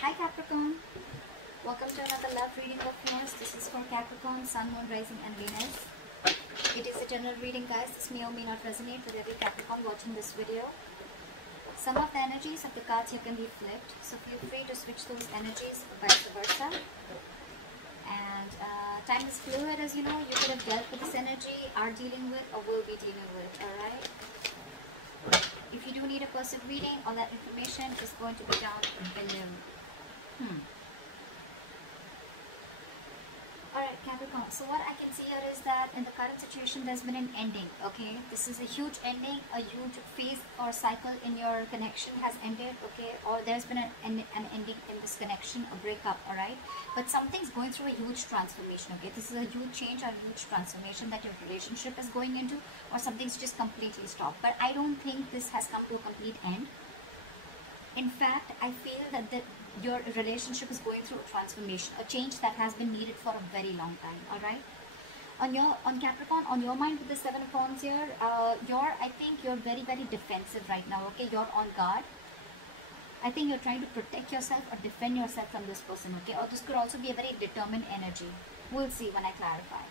Hi Capricorn, welcome to another love reading of yours. This is for Capricorn, Sun, Moon, Rising and Venus. It is a general reading, guys. This may or may not resonate with every Capricorn watching this video. Some of the energies of the cards here can be flipped, so feel free to switch those energies or vice versa. And time is fluid, as you know. You could have dealt with this energy, are dealing with, or will be dealing with, alright? If you do need a person reading, all that information is going to be down below. Alright Capricorn, so what I can see here is that in the current situation there's been an ending, okay? This is a huge ending, a huge phase or cycle in your connection has ended, okay? Or there's been an ending in this connection, a breakup, alright? But something's going through a huge transformation, okay? This is a huge change or huge transformation that your relationship is going into, or something's just completely stopped. But I don't think this has come to a complete end. In fact, I feel that your relationship is going through a transformation, a change that has been needed for a very long time, alright? On Capricorn, on your mind with the Seven of Wands here, I think you're very, very defensive right now, okay? You're on guard. I think you're trying to protect yourself or defend yourself from this person, okay? Or this could also be a very determined energy. We'll see when I clarify.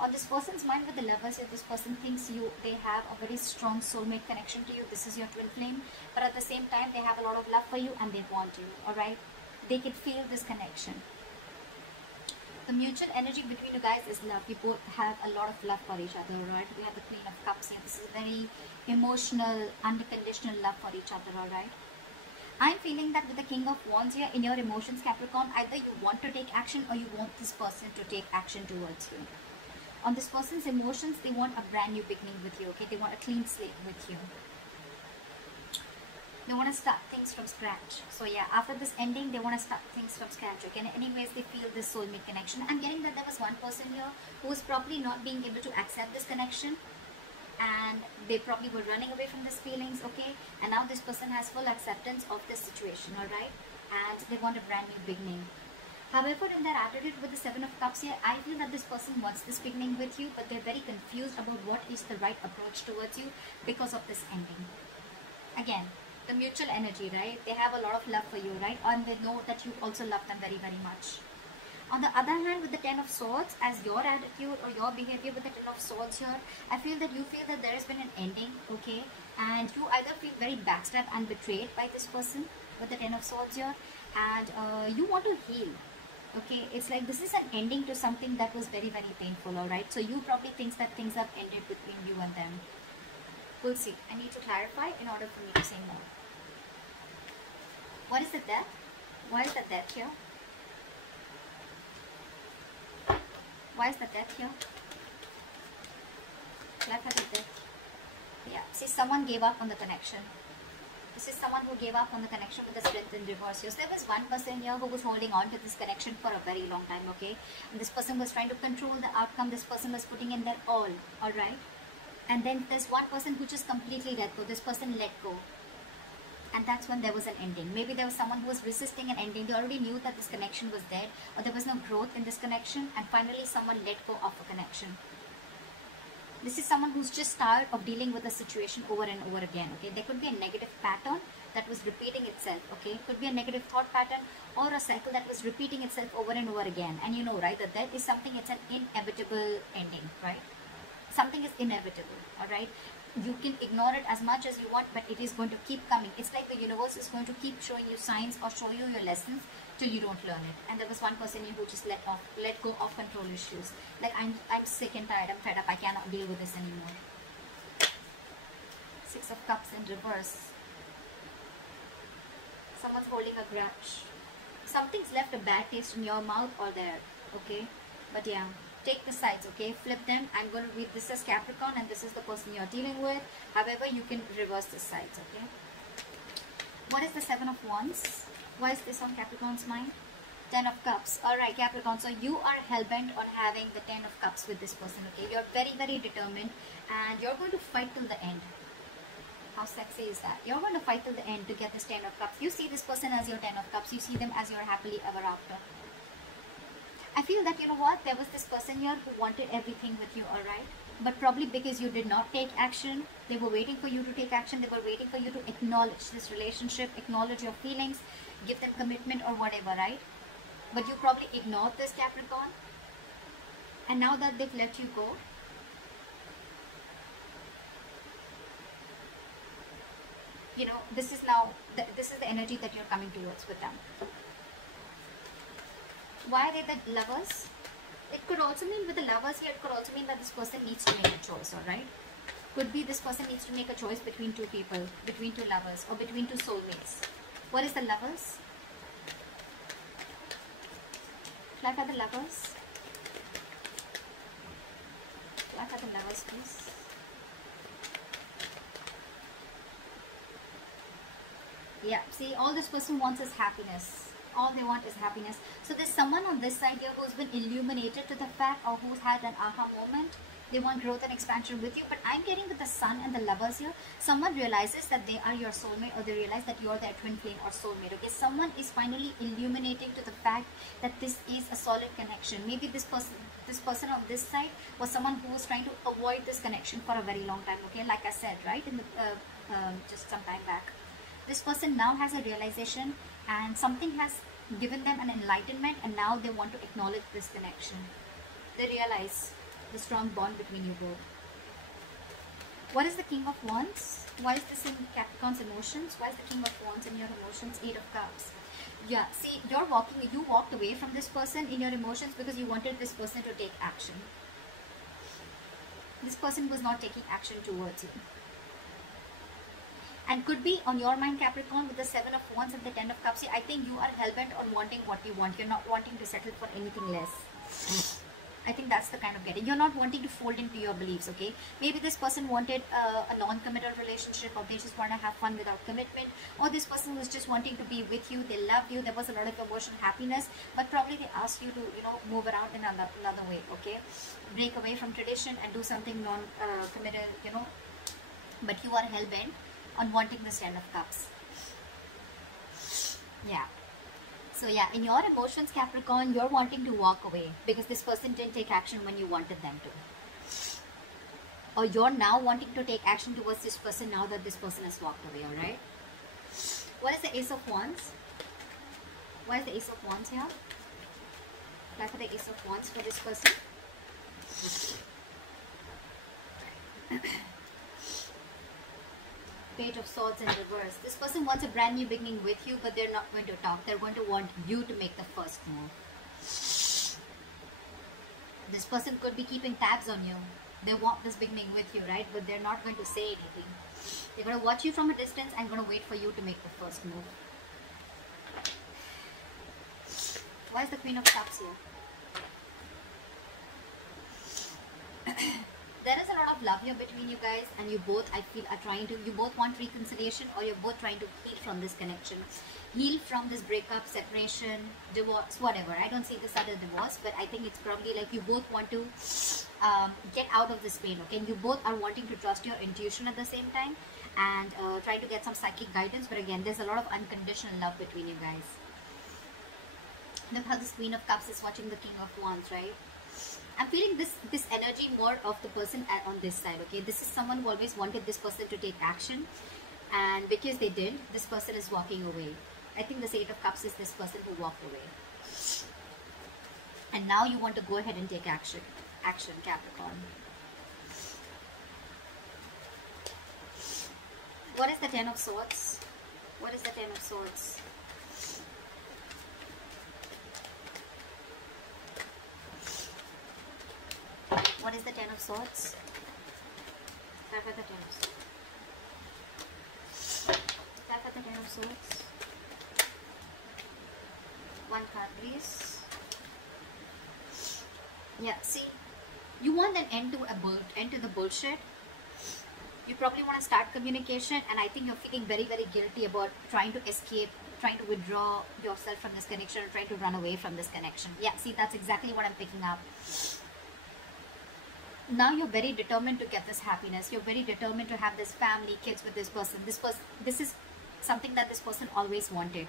On this person's mind with the Lovers, if this person thinks they have a very strong soulmate connection to you, this is your twin flame, but at the same time they have a lot of love for you and they want you, alright? They can feel this connection. The mutual energy between you guys is love. You both have a lot of love for each other, right? We have the Queen of Cups here. This is a very emotional, unconditional love for each other, alright? I'm feeling that with the King of Wands here, in your emotions, Capricorn, either you want to take action or you want this person to take action towards you. On this person's emotions, they want a brand new beginning with you, okay? They want a clean slate with you. They want to start things from scratch. So yeah, after this ending, they want to start things from scratch, okay? And anyways, they feel this soulmate connection. I'm getting that there was one person here who was probably not being able to accept this connection. And they probably were running away from these feelings, okay? And now this person has full acceptance of this situation, alright? And they want a brand new beginning. However, in their attitude with the Seven of Cups here, I feel that this person wants this beginning with you, but they're very confused about what is the right approach towards you because of this ending. Again, the mutual energy, right? They have a lot of love for you, right? And they know that you also love them very, very much. On the other hand, with the Ten of Swords, as your attitude or your behavior with the Ten of Swords here, I feel that you feel that there has been an ending, okay? And you either feel very backstabbed and betrayed by this person with the Ten of Swords here, and you want to heal. Okay, it's like this is an ending to something that was very, very painful, alright? So you probably think that things have ended between you and them. We'll see. I need to clarify in order for me to say more. What is the death? Why is the death here? Why is the death here? Life has a death. Yeah, see, someone gave up on the connection. This is someone who gave up on the connection with the Strength in reverse. Yes, there was one person here who was holding on to this connection for a very long time, okay? And this person was trying to control the outcome. This person was putting in their all, alright? And then there's one person who just completely let go. This person let go. And that's when there was an ending. Maybe there was someone who was resisting an ending. They already knew that this connection was dead, or there was no growth in this connection, and finally someone let go of a connection. This is someone who's just tired of dealing with a situation over and over again, okay? There could be a negative pattern that was repeating itself, okay? It could be a negative thought pattern or a cycle that was repeating itself over and over again. And you know, right, that there is something, it's an inevitable ending, right? Something is inevitable, alright? You can ignore it as much as you want, but it is going to keep coming. It's like the universe is going to keep showing you signs or show you your lessons till you don't learn it. And there was one person who just let go of control issues. Like, I'm sick and tired, I'm fed up, I cannot deal with this anymore. Six of Cups in reverse. Someone's holding a grudge. Something's left a bad taste in your mouth or there, okay? But yeah, take the sides, okay? Flip them. I'm going to read this as Capricorn and this is the person you're dealing with. However, you can reverse the sides, okay? What is the Seven of Wands? Why is this on Capricorn's mind? Ten of Cups. Alright, Capricorn. So you are hell-bent on having the Ten of Cups with this person, okay? You're very, very determined and you're going to fight till the end. How sexy is that? You're going to fight till the end to get this Ten of Cups. You see this person as your Ten of Cups. You see them as your happily ever after. I feel that, you know what, there was this person here who wanted everything with you, alright? but probably because you did not take action. They were waiting for you to take action. They were waiting for you to acknowledge this relationship, acknowledge your feelings, give them commitment or whatever, right? But you probably ignored this, Capricorn. And now that they've let you go, you know, this is now, this is the energy that you're coming towards with them. Why are they the lovers? It could also mean with the lovers here, it could also mean that this person needs to make a choice, alright? Could be this person needs to make a choice between two people, between two lovers, or between two soulmates. What is the lovers? Fly for the lovers. Fly for the lovers, please. Yeah, see, all this person wants is happiness. All they want is happiness. So there's someone on this side here who's been illuminated to the fact, or who's had an aha moment. They want growth and expansion with you. But I'm getting with the sun and the lovers here, someone realizes that they are your soulmate, or they realize that you're their twin flame or soulmate. Okay, someone is finally illuminating to the fact that this is a solid connection. Maybe this person on this side was someone who was trying to avoid this connection for a very long time. Okay, like I said, right, in the just some time back. This person now has a realization, and something has given them an enlightenment, and now they want to acknowledge this connection. They realize the strong bond between you both. What is the King of Wands? Why is this in Capricorn's emotions? Why is the King of Wands in your emotions? 8 of Cups. Yeah, see, you walked away from this person in your emotions because you wanted this person to take action. This person was not taking action towards you. And could be on your mind, Capricorn, with the 7 of Wands and the 10 of Cups. See, I think you are hell-bent on wanting what you want. You're not wanting to settle for anything less. I think that's the kind of getting. You're not wanting to fold into your beliefs, okay? Maybe this person wanted a non-committal relationship, or they just want to have fun without commitment, or this person was just wanting to be with you. They loved you. There was a lot of emotion, happiness, but probably they asked you to, you know, move around in another way, okay? Break away from tradition and do something non-committal, you know? But you are hell-bent on wanting this 10 of Cups. Yeah. So yeah, in your emotions, Capricorn, you're wanting to walk away because this person didn't take action when you wanted them to. Or you're now wanting to take action towards this person now that this person has walked away, alright? What is the Ace of Wands? Why is the Ace of Wands here? Apply for the Ace of Wands for this person. Page of Swords in reverse. This person wants a brand new beginning with you, but they're not going to talk. They're going to want you to make the first move. This person could be keeping tabs on you. They want this beginning with you, right? But they're not going to say anything. They're going to watch you from a distance and going to wait for you to make the first move. Why is the Queen of Cups here? There is a lot of love here between you guys, and you both, I feel, are trying to, you both want reconciliation, or you're both trying to heal from this connection, heal from this breakup, separation, divorce, whatever. I don't see this as a divorce, but I think it's probably like you both want to get out of this pain, okay? You both are wanting to trust your intuition at the same time, and try to get some psychic guidance, but again, there's a lot of unconditional love between you guys. Look how this Queen of Cups is watching the King of Wands, right? I'm feeling this energy more of the person on this side, okay? This is someone who always wanted this person to take action, and because they did, this person is walking away. I think the 8 of Cups is this person who walked away. And now you want to go ahead and take action. Action, Capricorn. What is the 10 of Swords? What is the 10 of Swords? What is the 10 of Swords? Tap at the 10 of Swords. Tap at the 10 of Swords. One card, please. Yeah, see, you want an end to the bullshit. You probably want to start communication, and I think you're feeling very, very guilty about trying to escape, trying to withdraw yourself from this connection, or trying to run away from this connection. Yeah, see, that's exactly what I'm picking up. Now you're very determined to get this happiness. You're very determined to have this family, kids with this person. This is something that this person always wanted.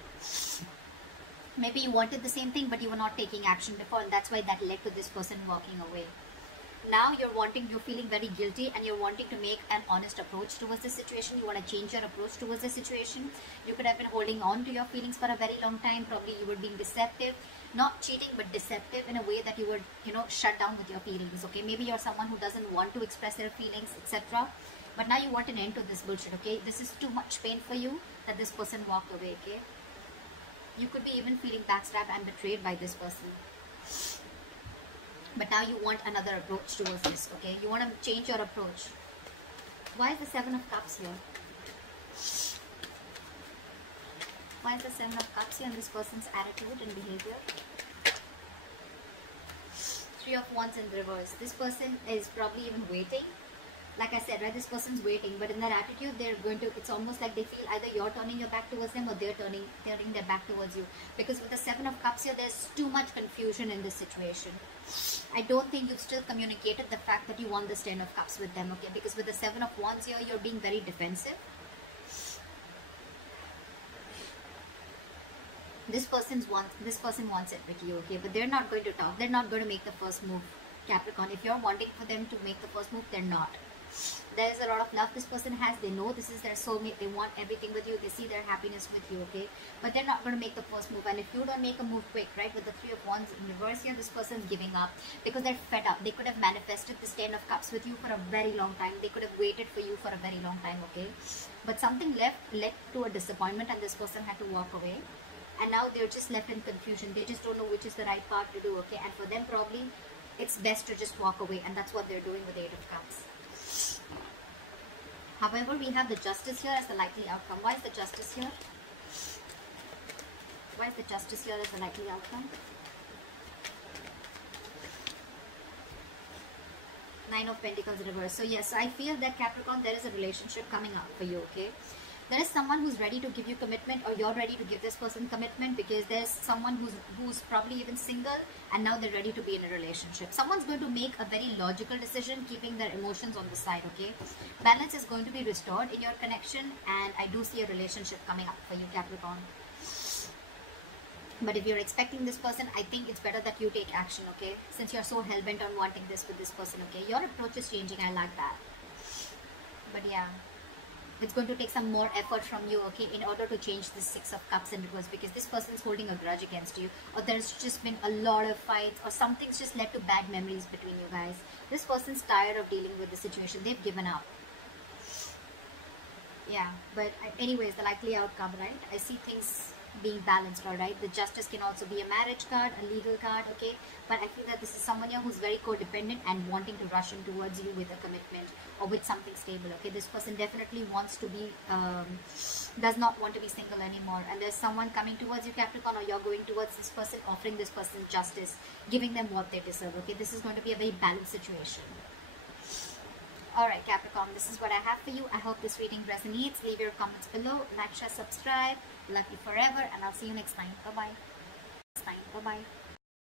Maybe you wanted the same thing, but you were not taking action before, and that's why that led to this person walking away. Now you're feeling very guilty, and you're wanting to make an honest approach towards the situation. You want to change your approach towards the situation. You could have been holding on to your feelings for a very long time. Probably you were being deceptive, not cheating, but deceptive in a way that you would, shut down with your feelings. Okay, maybe you're someone who doesn't want to express their feelings, etc. But now you want an end to this bullshit. Okay, this is too much pain for you that this person walked away. Okay, you could be even feeling backstabbed and betrayed by this person. But now you want another approach towards this, okay? You want to change your approach. Why is the Seven of Cups here? Why is the Seven of Cups here in this person's attitude and behavior? Three of Wands in reverse. This person is probably even waiting. Like I said, right, this person's waiting, but in their attitude, they're going to, it's almost like they feel either you're turning your back towards them or they're turning their back towards you. Because with the Seven of Cups here, there's too much confusion in this situation. I don't think you've still communicated the fact that you want this Ten of Cups with them, okay? Because with the Seven of Wands here, you're being very defensive. This person wants it with you, okay? But they're not going to talk. They're not going to make the first move, Capricorn. If you're wanting for them to make the first move, they're not. There is a lot of love this person has. They know this is their soulmate. They want everything with you. They see their happiness with you, okay? But they're not going to make the first move. And if you don't make a move quick, right, with the Three of Wands in reverse here, this person's giving up because they're fed up. They could have manifested this Ten of Cups with you for a very long time. They could have waited for you for a very long time, okay? But something led to a disappointment, and this person had to walk away. And now they're just left in confusion. They just don't know which is the right part to do, okay? And for them, probably, it's best to just walk away. And that's what they're doing with the Eight of Cups. However, we have the Justice here as the likely outcome. Why is the Justice here? Why is the Justice here as the likely outcome? Nine of Pentacles reverse. So yes, I feel that Capricorn, there is a relationship coming up for you, okay? There is someone who's ready to give you commitment, or you're ready to give this person commitment, because there's someone who's probably even single and now they're ready to be in a relationship. Someone's going to make a very logical decision, keeping their emotions on the side, okay? Balance is going to be restored in your connection, and I do see a relationship coming up for you, Capricorn. But if you're expecting this person, I think it's better that you take action, okay? Since you're so hell-bent on wanting this with this person, okay? Your approach is changing, I like that. But yeah, it's going to take some more effort from you, okay, in order to change this Six of Cups in reverse, because this person's holding a grudge against you, or there's just been a lot of fights, or something's just led to bad memories between you guys. This person's tired of dealing with the situation. They've given up. Yeah, but anyways, the likely outcome, right? I see things being balanced, all right? The Justice can also be a marriage card, a legal card, okay? But I feel that this is someone here who's very codependent and wanting to rush in towards you with a commitment or with something stable, okay? This person definitely wants to be, does not want to be single anymore. And there's someone coming towards you, Capricorn, or you're going towards this person, offering this person justice, giving them what they deserve, okay? This is going to be a very balanced situation. Alright, Capricorn, this is what I have for you. I hope this reading resonates. Leave your comments below. Like, share, subscribe. Love you forever, and I'll see you next time. Bye-bye.